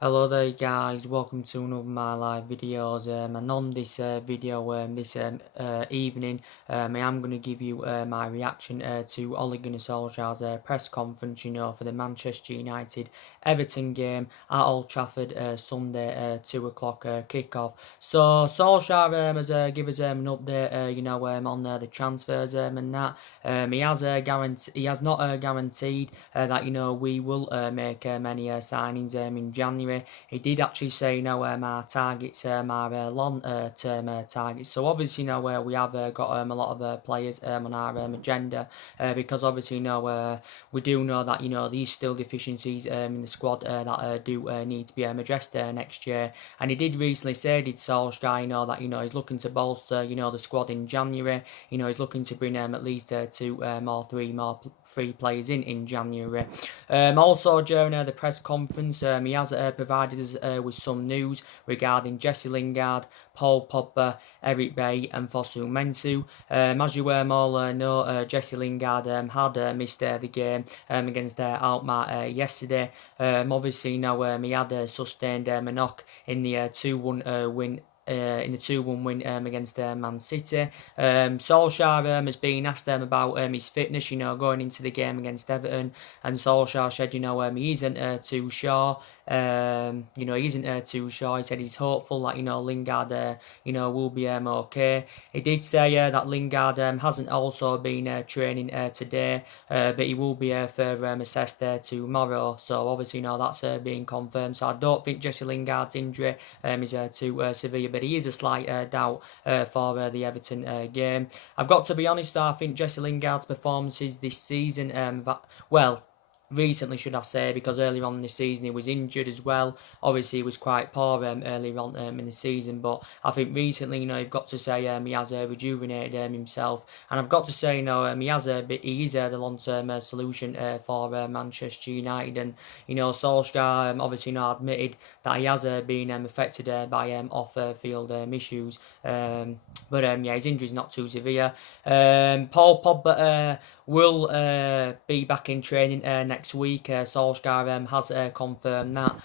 Hello there guys, welcome to another of my live videos, and on this video this evening I am going to give you my reaction to Ole Gunnar Solskjaer's press conference, for the Manchester United Everton game at Old Trafford Sunday 2 o'clock kickoff. So Solskjaer has given us an update on the transfers and that. He has not guaranteed that we will make many signings in January. He did actually say, our targets are long-term targets. So obviously, we have got a lot of players on our agenda because obviously, we do know that these still deficiencies in the squad that do need to be addressed next year. And he did recently say, did Solskjaer, that he's looking to bolster the squad in January. He's looking to bring at least three players in January. Also during the press conference, he has provided us with some news regarding Jesse Lingard, Paul Pogba, Eric Bay and Fosu Mensah. As you all know, Jesse Lingard had missed the game against Alkmaar yesterday. Obviously, he had sustained a knock in the 2-1 win in the 2-1 win against Man City. Solskjaer has been asked about his fitness, going into the game against Everton, and Solskjaer said, he isn't too sure. He isn't too sure. He said he's hopeful that Lingard will be okay. He did say that Lingard hasn't also been training today, but he will be further assessed tomorrow. So obviously that's being confirmed. So I don't think Jesse Lingard's injury is too severe, but he is a slight doubt for the Everton game. I've got to be honest though, I think Jesse Lingard's performances this season, recently should I say, because earlier on in the season he was injured as well. Obviously he was quite poor earlier on in the season, but I think recently you've got to say he has rejuvenated himself, and I've got to say he is the long-term solution for Manchester United. And Solskjaer obviously admitted that he has been affected by off-field issues, but his injury is not too severe. Paul Pogba will be back in training next week. Solskjaer has confirmed that.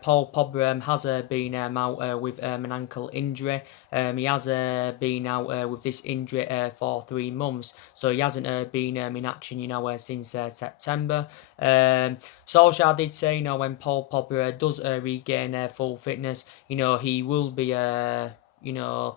Paul Pogba has been out with an ankle injury. He has been out with this injury for 3 months, so he hasn't been in action, since September. Solskjaer did say, when Paul Pogba does regain full fitness, he will be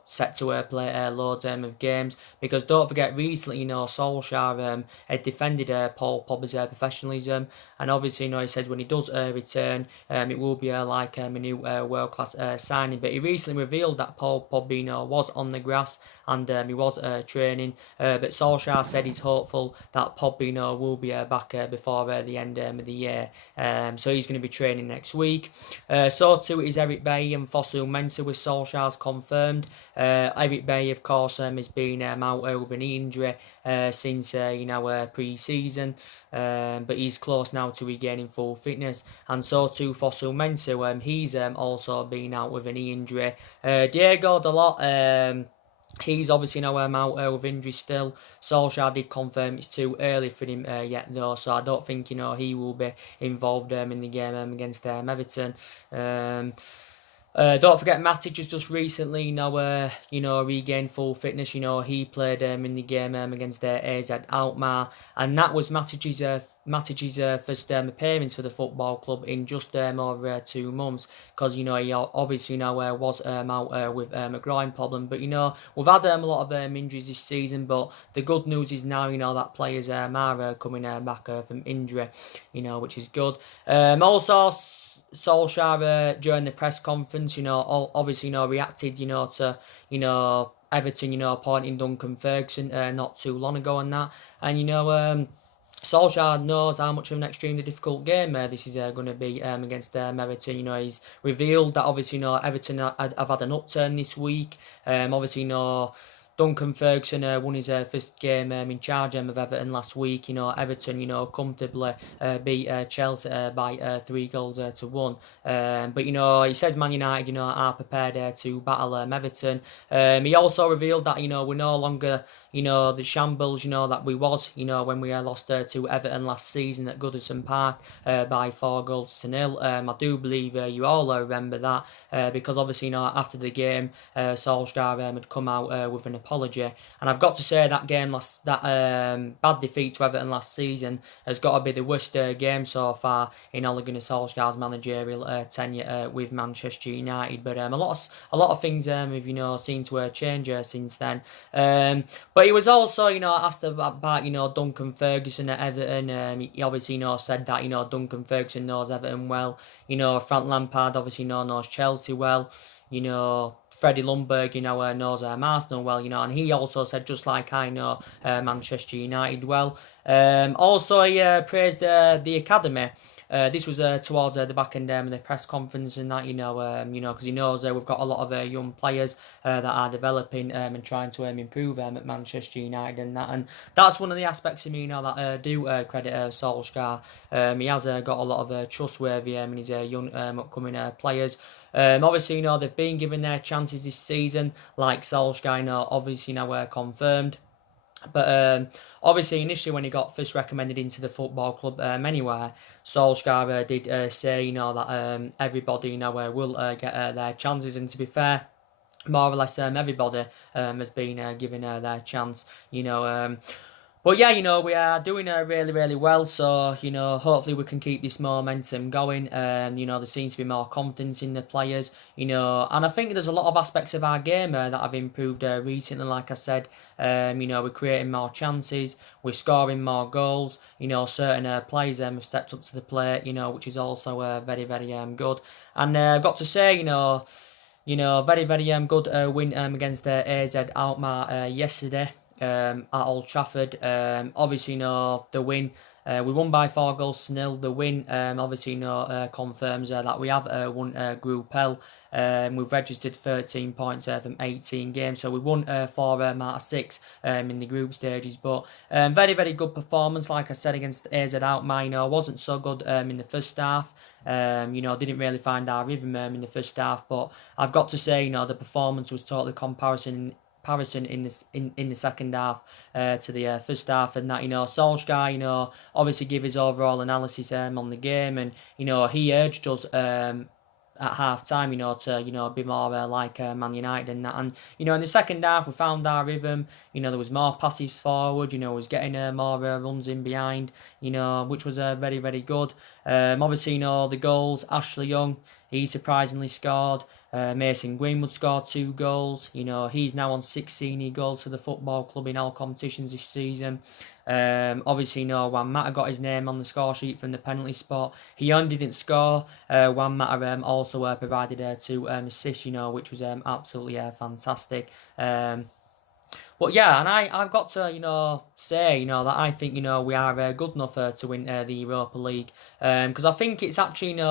set to play loads of games, because don't forget recently Solskjaer had defended Paul Pogba's professionalism, and obviously he says when he does return it will be like a new world class signing. But he recently revealed that Paul Pogba was on the grass and he was training, but Solskjaer said he's hopeful that Pogba will be back before the end of the year, so he's going to be training next week. So too is Eric Bay and Fosu Mensah, with Solskjaer's confirmed. Eric Bay, of course, has been out with a knee injury since pre-season, but he's close now to regaining full fitness, and so too Fosu Mensah. He's also been out with a knee injury. Diego Dalot, he's obviously out with injury still. Solskjaer did confirm it's too early for him yet though, so I don't think he will be involved in the game against Everton. Don't forget Matic has just recently regained full fitness. He played in the game against AZ Alkmaar, and that was Matic's first appearance for the football club in just over 2 months, because he obviously was out with a groin problem. But we've had a lot of injuries this season, but the good news is now that players are coming back from injury, which is good. Also, Solskjaer during the press conference, obviously, reacted, to, Everton, appointing Duncan Ferguson not too long ago and that. And, Solskjaer knows how much of an extremely difficult game this is going to be against Everton. He's revealed that obviously, Everton have had an upturn this week. Obviously, Duncan Ferguson won his first game in charge of Everton last week. Everton, comfortably beat Chelsea by 3 goals to 1. But he says Man United, are prepared to battle Everton. He also revealed that we're no longer the shambles that we was when we lost to Everton last season at Goodison Park by 4 goals to 0. I do believe you all remember that because obviously after the game Solskjaer had come out with an apology, and I've got to say that bad defeat to Everton last season has got to be the worst game so far in Ole Gunnar Solskjaer's managerial tenure with Manchester United. But a lot of things have seen to change since then. But he was also asked about Duncan Ferguson at Everton. He obviously said that Duncan Ferguson knows Everton well. Frank Lampard obviously knows Chelsea well. Freddie Lundberg, knows Arsenal well, and he also said, just like I know Manchester United well. Also, he praised the academy. This was towards the back end of the press conference, and that because he knows we've got a lot of young players that are developing and trying to improve at Manchester United, and that's one of the aspects of me that I do credit Solskjaer. He has got a lot of trustworthy in his young upcoming players. Obviously, they've been given their chances this season, like Solskjaer, obviously now confirmed. But obviously, initially when he got first recommended into the football club anywhere, Solskjaer did say that everybody will get their chances, and to be fair, more or less everybody has been given their chance. But yeah, we are doing really, really well. So, hopefully we can keep this momentum going. There seems to be more confidence in the players, and I think there's a lot of aspects of our game that have improved recently. Like I said, we're creating more chances, we're scoring more goals. Certain players have stepped up to the plate, which is also very, very good. And I've got to say, very, very good win against AZ Alkmaar yesterday. At Old Trafford. Obviously, the win. We won by 4 goals to 0. The win, obviously, confirms that we have won Group L. We've registered 13 points from 18 games, so we won 4 out of 6 in the group stages. But very, very good performance, like I said, against AZ Alkmaar. Wasn't so good in the first half. Didn't really find our rhythm in the first half, but I've got to say, the performance was totally comparison in the second half to the first half, and that Solskjaer obviously give his overall analysis on the game, and he urged us at half time to be more like Man United and that, and in the second half we found our rhythm. There was more passes forward, was getting more runs in behind, which was very, very good. Obviously the goals, Ashley Young, he surprisingly scored. Mason Greenwood scored 2 goals. He's now on 6 senior goals for the football club in all competitions this season. Obviously, Juan Mata got his name on the score sheet from the penalty spot. He only didn't score. Juan Mata also provided 2 assists, which was absolutely fantastic. But yeah, and I've got to, say, that I think, we are good enough to win the Europa League. Because I think it's actually,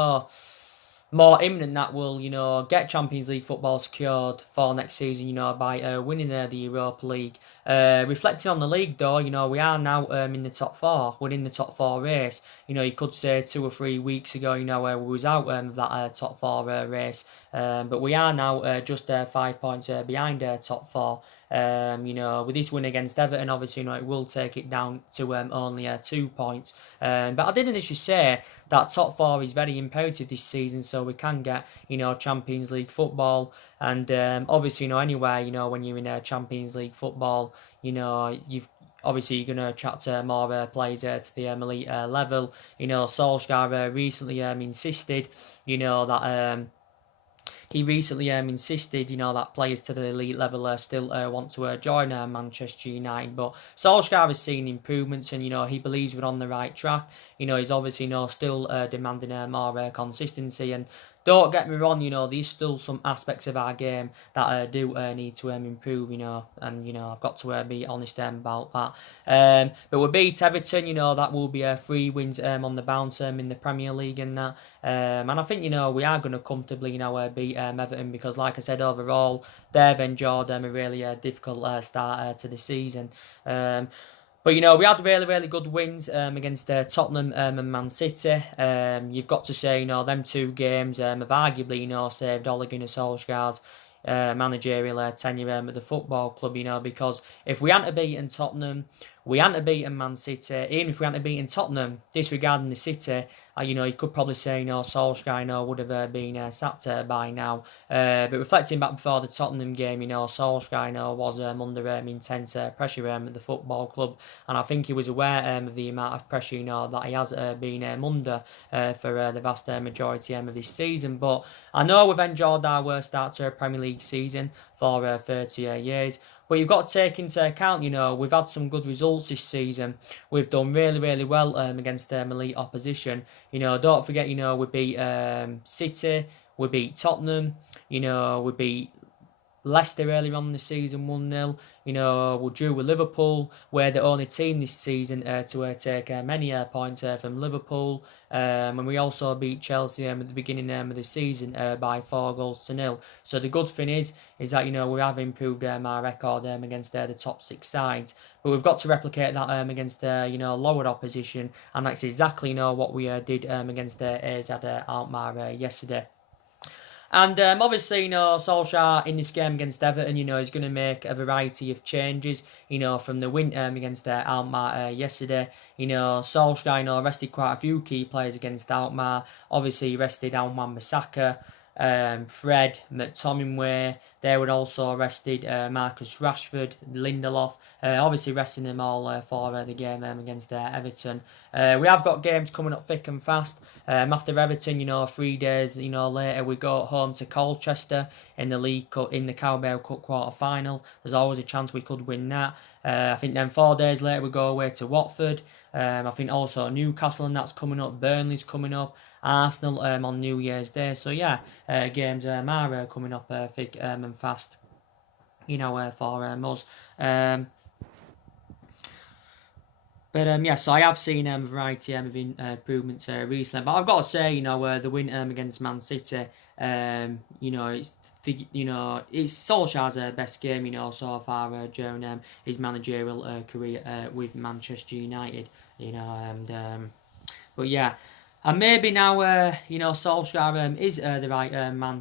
more imminent that we'll, get Champions League football secured for next season, by winning the Europa League. Reflecting on the league, though, we are now in the top 4. We're in the top 4 race. You could say 2 or 3 weeks ago, where we was out of that top 4 race. But we are now just 5 points behind top 4. With this win against Everton, obviously, it will take it down to only 2 points. But I did initially say that top 4 is very imperative this season, so we can get, Champions League football. And obviously, anywhere, when you're in Champions League football, you've obviously you're going to chat to more players to the elite level. Solskjaer recently insisted, that he recently insisted, that players to the elite level still want to join Manchester United. But Solskjaer has seen improvements, and he believes we're on the right track. He's obviously still demanding more consistency. And don't get me wrong, there's still some aspects of our game that do need to improve, and I've got to be honest about that. But we beat Everton, that will be 3 wins on the bounce in the Premier League and that. And I think we are going to comfortably beat Everton, because like I said, overall they've enjoyed a really difficult start to the season. But we had really, really good wins against Tottenham and Man City. You've got to say, them 2 games have arguably, saved Ole Gunnar Solskjaer's managerial tenure at the football club, because if we hadn't beaten Tottenham, we hadn't beaten Man City, even if we hadn't beaten Tottenham, disregarding the City, you could probably say, Solskjaer, would have been sacked by now. But reflecting back before the Tottenham game, Solskjaer, was under intense pressure at the football club, and I think he was aware of the amount of pressure, that he has been under for the vast majority of this season. But I know we've enjoyed our worst start to a Premier League season for 30 years. But you've got to take into account, we've had some good results this season. We've done really, really well against elite opposition. Don't forget, we beat City, we beat Tottenham, we beat Leicester earlier on in the season 1-0. We drew with Liverpool. We're the only team this season to take many points from Liverpool. And we also beat Chelsea at the beginning of the season by 4-0. So the good thing is that we have improved our record against the top 6 sides. But we've got to replicate that against lower opposition, and that's exactly what we did against AZ Alkmaar yesterday. And obviously, Solskjaer in this game against Everton, is going to make a variety of changes, from the win against Alkmaar yesterday. Solskjaer, rested quite a few key players against Alkmaar. Obviously, he rested Wan-Bissaka, Fred, McTominay. They were also rested Marcus Rashford, Lindelof. Obviously resting them all for the game against Everton. We have got games coming up thick and fast. After Everton, 3 days later we go home to Colchester in the League Cup, in the Carabao Cup quarter final. There's always a chance we could win that. I think then 4 days later we go away to Watford. I think also Newcastle, and that's coming up. Burnley's coming up. Arsenal on New Year's Day. So yeah, games are coming up thick and fast, for us. But so I have seen a variety of improvements recently. But I've got to say, the win against Man City, it's Solskjaer's best game, so far during his managerial career with Manchester United, but yeah. And maybe now, Solskjaer is the right man,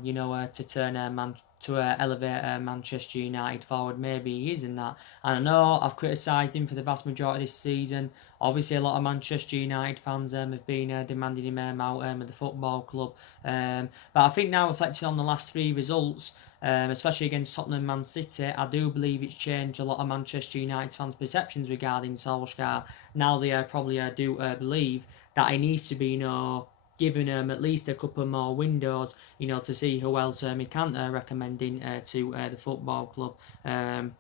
to turn to elevate Manchester United forward. Maybe he is in that. And I know I've criticised him for the vast majority of this season. Obviously, a lot of Manchester United fans have been demanding him out at the football club. But I think now, reflecting on the last 3 results, especially against Tottenham and Man City, I do believe it's changed a lot of Manchester United fans' perceptions regarding Solskjaer. Now they probably do believe that he needs to be, giving him at least a couple more windows, to see who else he can recommend in to the football club. And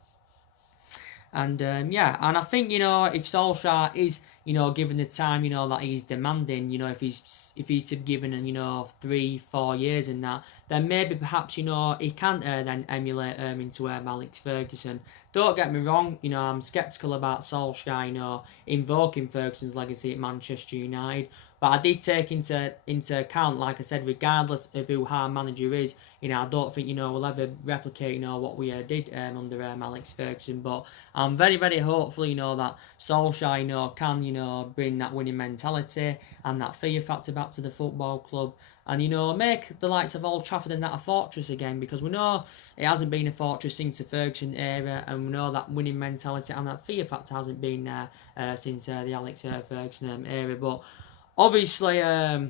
I think, if Solskjaer is, given the time, that he's demanding, if he's to be given, 3-4 years in that, then maybe perhaps, he can then emulate into Alex Ferguson. Don't get me wrong, I'm sceptical about Solskjaer, invoking Ferguson's legacy at Manchester United. But I did take into account, like I said, regardless of who our manager is, I don't think, we'll ever replicate, what we did under Alex Ferguson. But I'm very, very hopeful, that Solskjaer, can, bring that winning mentality and that fear factor back to the football club. And, make the likes of Old Trafford and that a fortress again, because we know it hasn't been a fortress since the Ferguson era, and we know that winning mentality and that fear factor hasn't been there since the Alex Ferguson era. But obviously, I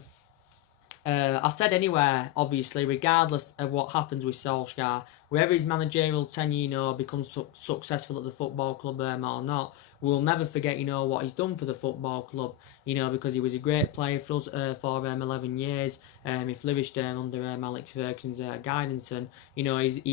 said anywhere, obviously, regardless of what happens with Solskjaer, whether his managerial tenure, becomes successful at the football club or not, we'll never forget, what he's done for the football club, because he was a great player for us for 11 years. He flourished under Alex Ferguson's guidance, and, he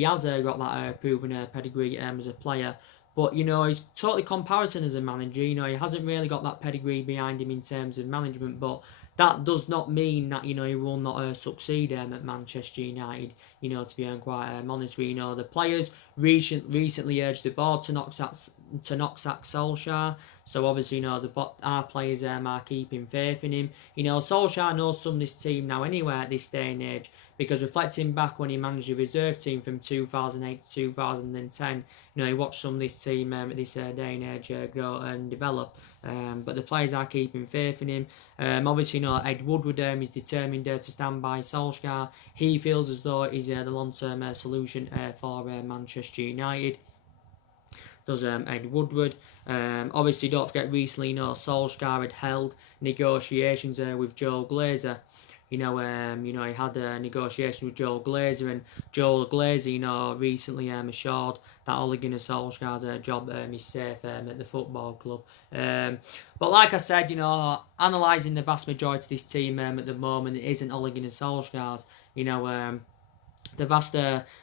has got that proven pedigree as a player. But, he's totally comparison as a manager. He hasn't really got that pedigree behind him in terms of management. But that does not mean that, he will not succeed at Manchester United. To be quite honest with you, the players recently urged the board to knock sack Solskjaer. So obviously, our players are keeping faith in him. Solskjaer knows some of this team now anyway at this day and age, because reflecting back when he managed the reserve team from 2008 to 2010, he watched some of this team at this day and age grow and develop. But the players are keeping faith in him. Obviously, Ed Woodward is determined to stand by Solskjaer. He feels as though he's the long-term solution for Manchester United. Does Ed Woodward. Obviously, don't forget recently, Solskjaer had held negotiations with Joe Glazer. He had a negotiation with Joe Glazer, and Joe Glazer, recently assured that Ole Gunnar Solskjaer's job is safe at the football club. But like I said, analysing the vast majority of this team at the moment, it isn't Ole Gunnar Solskjaer's. The vast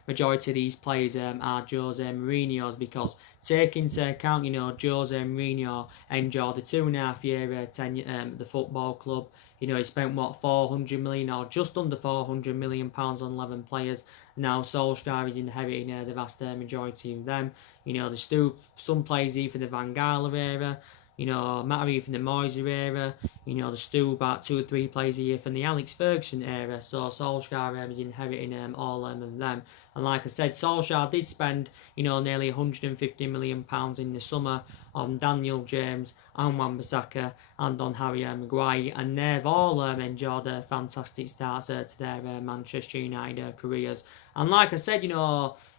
majority of these players are Jose Mourinho's, because take into account, Jose Mourinho enjoyed a 2.5 year tenure at the football club. He spent 400 million or just under 400 million pounds on 11 players. Now Solskjaer is inheriting the vast majority of them. There's still some players here for the Van Gaal era. Mattery from the Moyes era. There's still about 2 or 3 players a year from the Alex Ferguson era. So Solskjaer is inheriting all of them. And like I said, Solskjaer did spend, nearly £150 million in the summer on Daniel James and Wan-Bissaka and on Harry Maguire. And they've all enjoyed fantastic starts to their Manchester United careers. And like I said,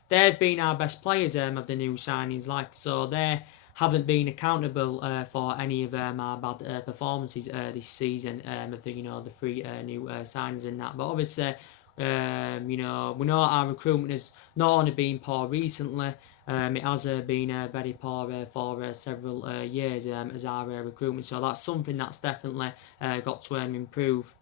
they've been our best players of the new signings. So they haven't been accountable for any of our bad performances this season of the 3 new signings and that. But obviously, we know our recruitment has not only been poor recently, it has been very poor for several years as our recruitment. So that's something that's definitely got to improve.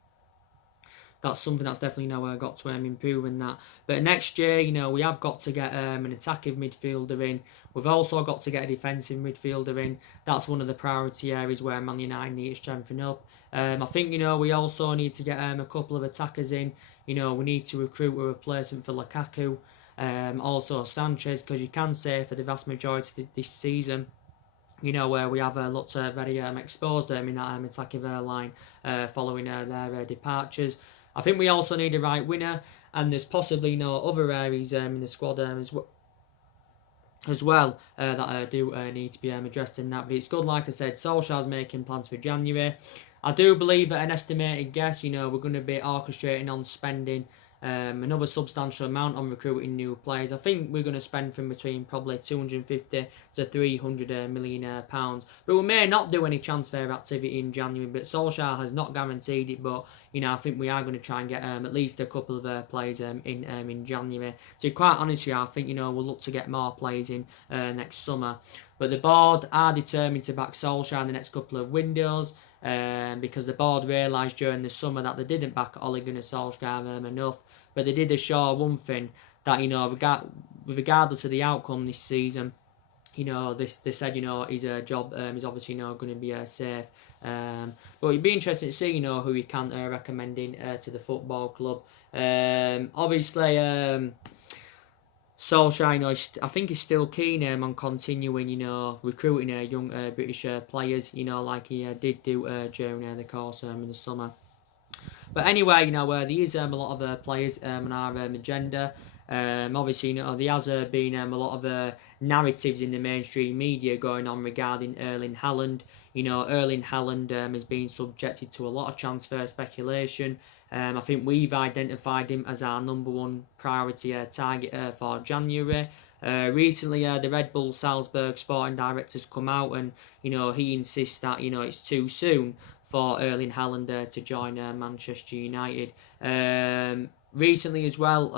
That's something that's definitely got to improve in that. But next year, we have got to get an attacking midfielder in. We've also got to get a defensive midfielder in. That's one of the priority areas where Man United need to strengthen up. I think, we also need to get a couple of attackers in. We need to recruit a replacement for Lukaku. Also Sanchez, because you can say for the vast majority of this season, where we have looked very exposed in that attacking line following their departures. I think we also need a right winner, and there's possibly other areas in the squad as well that do need to be addressed in that. But it's good, like I said, Solskjaer's making plans for January. I do believe that an estimated guess, we're going to be orchestrating on spending another substantial amount on recruiting new players. I think we're going to spend from between probably 250 to 300 million pounds. But we may not do any transfer activity in January. But Solskjaer has not guaranteed it. But I think we are going to try and get at least a couple of players in January. To be quite honest with you, I think we'll look to get more players in next summer. But the board are determined to back Solskjaer in the next couple of windows. Because the board realised during the summer that they didn't back Ole Gunnar Solskjaer enough. But they did assure one thing, that regardless of the outcome this season, they said his job is obviously going to be safe. But it'd be interesting to see who he can recommend in to the football club. Obviously. Solskjaer, I think he's still keen on continuing, recruiting young British players, like he did do during the course in the summer. But anyway, there is a lot of players on our agenda. Obviously, there has been a lot of narratives in the mainstream media going on regarding Erling Haaland. Erling Haaland has been subjected to a lot of transfer speculation. I think we've identified him as our number one priority target for January. Recently, the Red Bull Salzburg sporting director's come out and, he insists that, it's too soon for Erling Haaland to join Manchester United. Recently as well,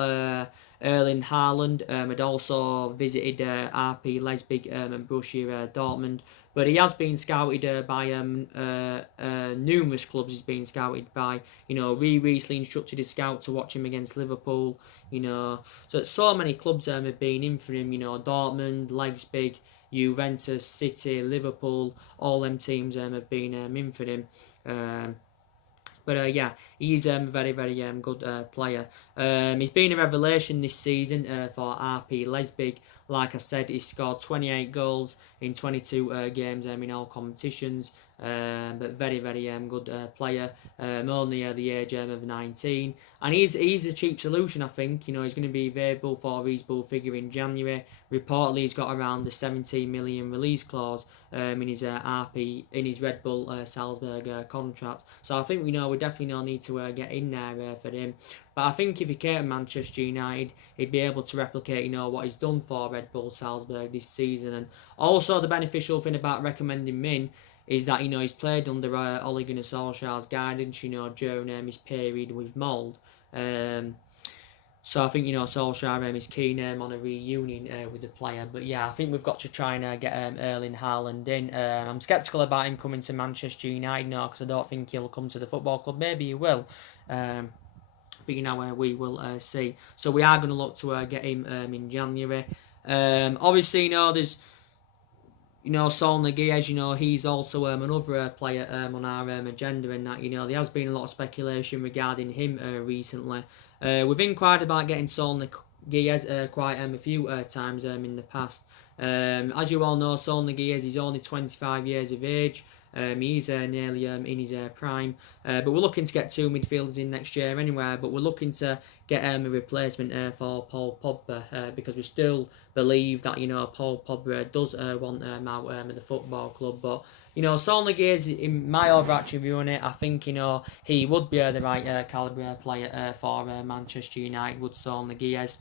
Erling Haaland had also visited RB Leipzig and Borussia Dortmund. But he has been scouted by numerous clubs. He's been scouted by, we recently instructed a scout to watch him against Liverpool. So many clubs have been in for him. Dortmund, Leipzig, Juventus, City, Liverpool. All them teams have been in for him. But yeah, he's a very, very good player. He's been a revelation this season for RP Leipzig. Like I said, he's scored 28 goals in 22 games in all competitions. But very, very good player. Only the age of 19, and he's a cheap solution. I think he's going to be available for a reasonable figure in January. Reportedly, he's got around the 17 million release clause in his RP in his Red Bull Salzburg contract. So I think we definitely need to get in there for him. But I think if he came to Manchester United, he'd be able to replicate what he's done for Red Bull Salzburg this season. And also the beneficial thing about recommending Min is that he's played under Ole Gunnar Solskjaer's guidance during his period with Mould. So I think Solskjaer is keen on a reunion with the player. But yeah, I think we've got to try and get Erling Haaland in. I'm sceptical about him coming to Manchester United now, because I don't think he'll come to the football club. Maybe he will. But we will see. So we are going to look to get him in January. Obviously, there's Solsjaker, he's also another player on our agenda, and that there has been a lot of speculation regarding him recently. We've inquired about getting Solsjaker quite a few times in the past. As you all know, Solsjaker is only 25 years of age. He's nearly in his prime. But we're looking to get two midfielders in next year anyway. But we're looking to get a replacement for Paul Pogba because we still believe that Paul Pogba does want out of the football club. But Solskjaer, in my overarching view on it, I think he would be the right calibre player for Manchester United. Would Solskjaer.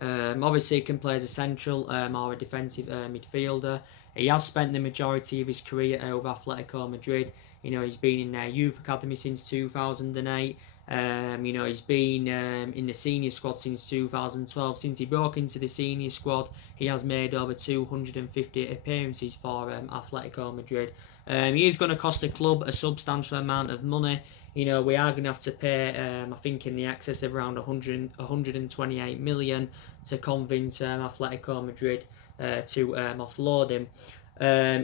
Obviously, he can play as a central or a defensive midfielder. He has spent the majority of his career with Atletico Madrid. He's been in their youth academy since 2008. He's been in the senior squad since 2012. Since he broke into the senior squad, he has made over 250 appearances for Atletico Madrid. He is going to cost the club a substantial amount of money. We are going to have to pay, I think, in the excess of around 128 million to convince Atletico Madrid to offload him.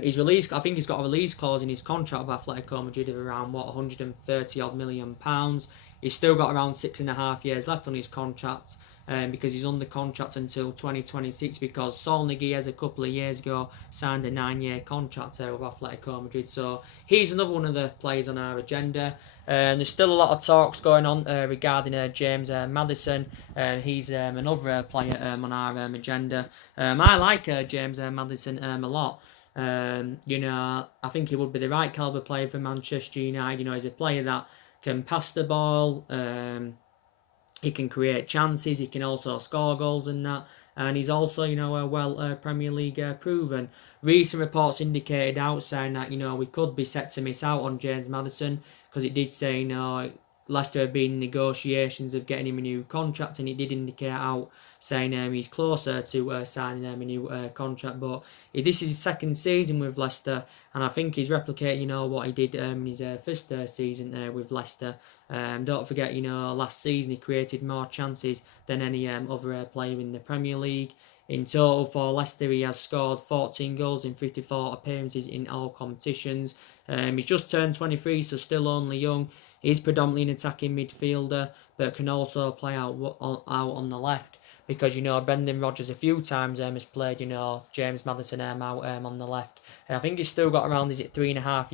His release, I think he's got a release clause in his contract with Atletico Madrid of around 130 odd million pounds. He's still got around 6.5 years left on his contract. Because he's under contract until 2026, because Solsjaker a couple of years ago signed a 9-year contract with Atletico Madrid. So he's another one of the players on our agenda. There's still a lot of talks going on regarding James Maddison. He's another player on our agenda. I like James Maddison a lot. I think he would be the right calibre player for Manchester United. He's a player that can pass the ball. He can create chances. He can also score goals and that. And he's also, well Premier League proven. Recent reports indicated outside that, we could be set to miss out on James Maddison, because it did say, Leicester have been in negotiations of getting him a new contract, and it did indicate out saying he's closer to signing a new contract. But this is his second season with Leicester, and I think he's replicating what he did in his first season with Leicester. Don't forget, last season he created more chances than any other player in the Premier League. In total for Leicester, he has scored 14 goals in 54 appearances in all competitions. He's just turned 23, so still only young. He's predominantly an attacking midfielder, but can also play out on the left. Because, Brendan Rodgers a few times has played, James Maddison out on the left. I think he's still got around, 3.5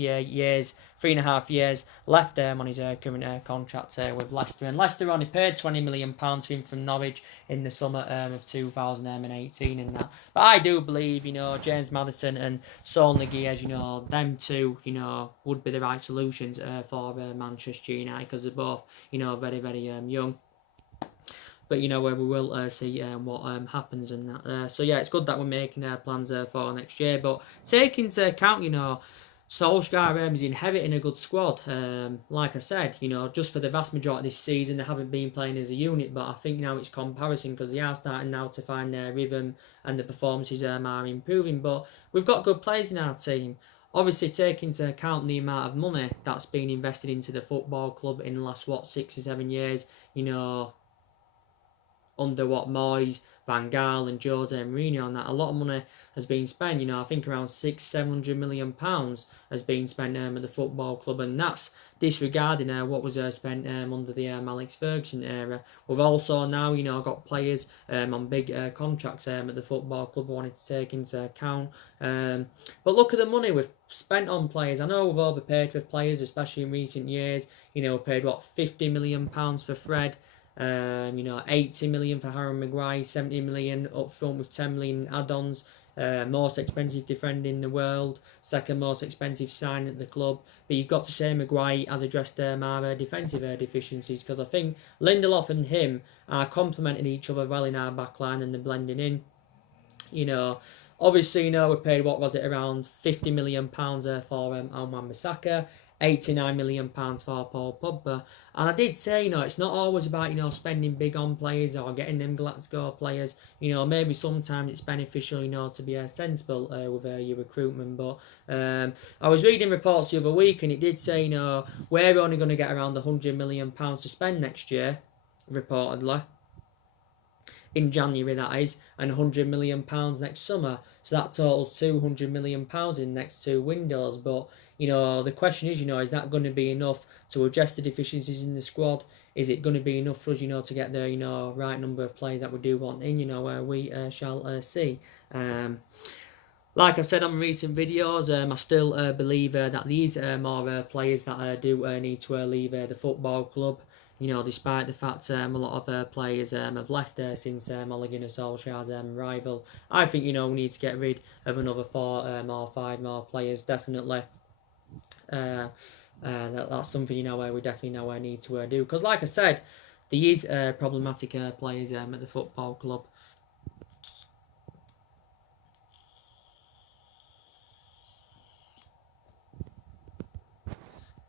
years left on his current contract with Leicester. And Leicester only paid £20 million for him from Norwich in the summer of 2018 and that. But I do believe, James Maddison and Solsjaker, them two, would be the right solutions for Manchester United, because they're both, very, very young. But where we will see what happens and that. So yeah, it's good that we're making plans for next year. But take into account, Solskjaer is inheriting a good squad. Like I said, just for the vast majority of this season, they haven't been playing as a unit. But I think now it's comparison, because they are starting now to find their rhythm, and the performances are improving. But we've got good players in our team. Obviously, take into account the amount of money that's been invested into the football club in the last 6 or 7 years. under what Moyes, Van Gaal and Jose Mourinho and that, a lot of money has been spent. I think around £600-700 million has been spent at the football club, and that's disregarding what was spent under the Alex Ferguson era. We've also now got players on big contracts at the football club wanted to take into account. But look at the money we've spent on players. I know we've overpaid for players, especially in recent years. We paid £50 million for Fred. 80 million for Harry Maguire, 70 million up front with 10 million add-ons. Most expensive defender in the world, second most expensive sign at the club. But you've got to say Maguire has addressed our defensive deficiencies, because I think Lindelof and him are complementing each other well in our back line and they're blending in. Obviously, we paid, what was it, around £50 million for Wan-Bissaka, £89 million for Paul Pogba. And I did say, it's not always about, spending big on players or getting them Galactico players. Maybe sometimes it's beneficial, to be sensible with your recruitment. But I was reading reports the other week and it did say, we're only going to get around £100 million to spend next year, reportedly. In January, that is, and £100 million next summer. So that totals £200 million in the next two windows. But, the question is, that going to be enough to address the deficiencies in the squad? Is it going to be enough for us, to get the, right number of players that we do want in? We shall see. Like I've said on recent videos, I still believe that these more players that do need to leave the football club. Despite the fact a lot of players have left since Ole Gunnar Solskjaer's arrival. I think, we need to get rid of another 4 or 5 more players, definitely. That's something, we definitely need to do. Because, like I said, there is problematic players at the football club.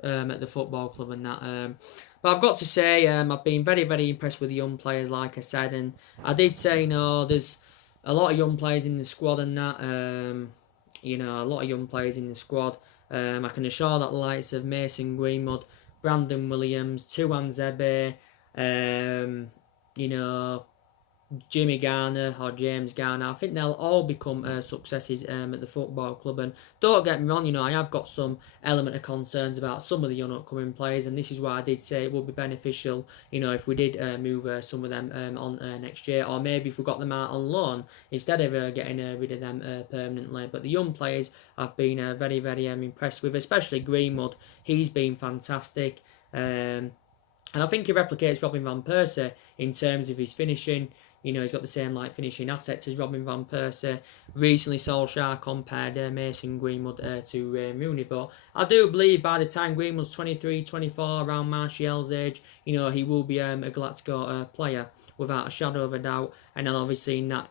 At the football club and that. But I've got to say, I've been very, very impressed with the young players, like I said. And I did say, there's a lot of young players in the squad and that. A lot of young players in the squad. I can assure that the likes of Mason Greenwood, Brandon Williams, Tuanzebe, Jimmy Garner or James Garner, I think they'll all become successes at the football club. And don't get me wrong, I have got some element of concerns about some of the young upcoming players, and this is why I did say it would be beneficial, if we did move some of them on next year, or maybe if we got them out on loan instead of getting rid of them permanently. But the young players I've been very, very impressed with, especially Greenwood. He's been fantastic. And I think he replicates Robin van Persie in terms of his finishing. He's got the same finishing assets as Robin van Persie. Recently, Solskjaer compared Mason Greenwood to Rooney. But I do believe by the time Greenwood's 23, 24, around Martial's age, he will be a Galactico player without a shadow of a doubt. And then obviously in that,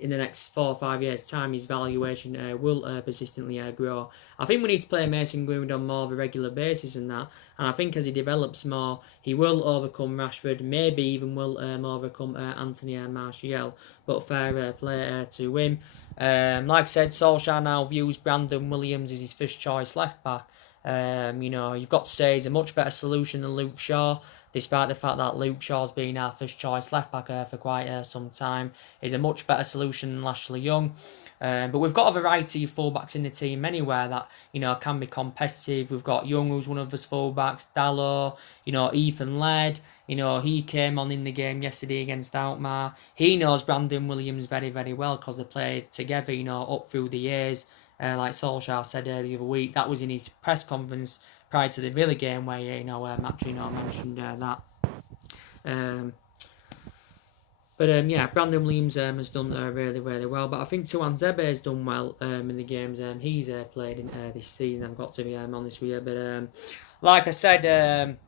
in the next 4 or 5 years' time, his valuation will persistently grow. I think we need to play Mason Greenwood on more of a regular basis than that. And I think as he develops more, he will overcome Rashford, maybe even will overcome Anthony Martial. But fair play to him. Like I said, Solskjaer now views Brandon Williams as his first choice left back. You've got to say he's a much better solution than Luke Shaw. Despite the fact that Luke Shaw's been our first choice left back for quite some time, is a much better solution than Ashley Young. But we've got a variety of fullbacks in the team anywhere that can be competitive. We've got Young, who's one of us fullbacks, Dalot, Ethan Laird. He came on in the game yesterday against Alkmaar. He knows Brandon Williams very, very well because they played together, up through the years. Like Solskjaer said the other week, that was in his press conference prior to the Villa game where Matrino mentioned that. But Brandon Williams has done really, really well. But I think Tuanzebe has done well in the games he's played in this season. I've got to be honest with you. But like I said,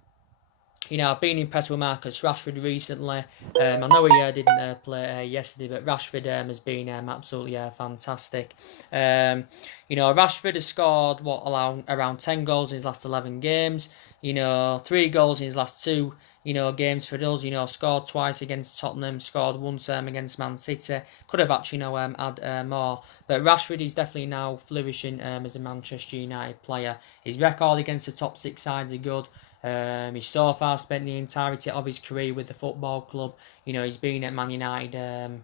I've been impressed with Marcus Rashford recently. I know he didn't play yesterday, but Rashford has been absolutely fantastic. Rashford has scored around 10 goals in his last 11 games. 3 goals in his last 2 games for us. Scored twice against Tottenham, scored once against Man City. Could have actually had more. But Rashford is definitely now flourishing as a Manchester United player. His record against the top 6 sides are good. He's so far spent the entirety of his career with the football club. He's been at Man United,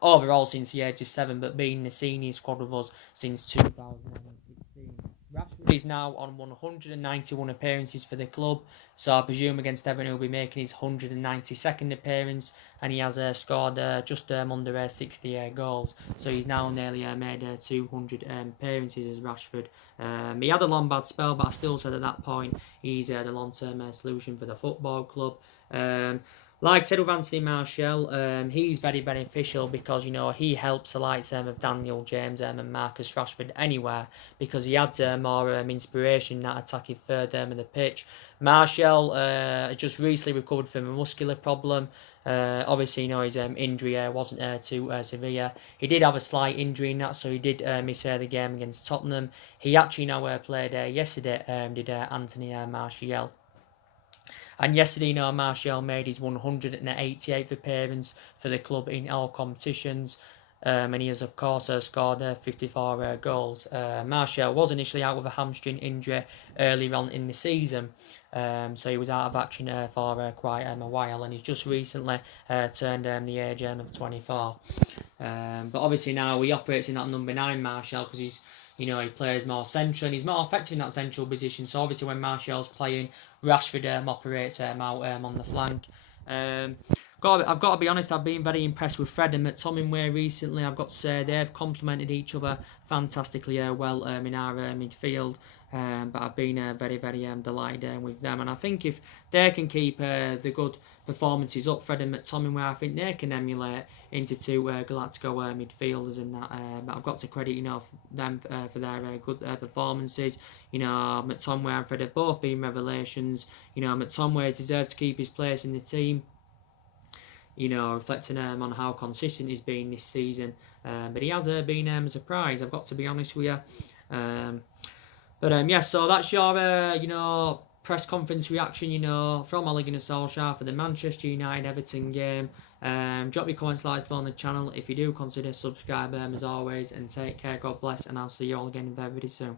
overall since the age of 7, but being in the senior squad with us since 2016. Rashford is now on 191 appearances for the club, so I presume against Everton he'll be making his 192nd appearance, and he has scored just under 60 goals, so he's now nearly made 200 appearances as Rashford. He had a long bad spell, but I still said at that point he's the long-term solution for the football club. Like I said with Anthony Martial, he's very beneficial because he helps the likes of Daniel James and Marcus Rashford anywhere, because he adds more inspiration that attacking third of the pitch. Martial has just recently recovered from a muscular problem. Obviously, his injury wasn't too severe. He did have a slight injury in that, so he did miss the game against Tottenham. He actually now played yesterday, did Anthony Martial. And yesterday, Martial made his 188th appearance for the club in all competitions. And he has, of course, scored 54 goals. Martial was initially out with a hamstring injury earlier on in the season. So he was out of action for quite a while, and he's just recently turned the age of 24. But obviously now he operates in that number 9, Martial, because he plays more central and he's more effective in that central position. So obviously when Martial's playing, Rashford operates out on the flank. I've got to be honest, I've been very impressed with Fred and McTominay recently. I've got to say they've complemented each other fantastically well in our midfield. But I've been very, very delighted with them. And I think if they can keep the good performances up, Fred and McTominay, I think they can emulate into two Galactico midfielders and that. But I've got to credit them for their good performances. McTominay and Fred have both been revelations. McTominay has deserved to keep his place in the team. Reflecting on how consistent he's been this season. But he has been a surprise, I've got to be honest with you. So that's your, press conference reaction, from Ole Gunnar Solsjaker for the Manchester United-Everton game. Drop your comments, likes below on the channel. If you do, consider subscribing as always, and take care, God bless, and I'll see you all again very, very soon.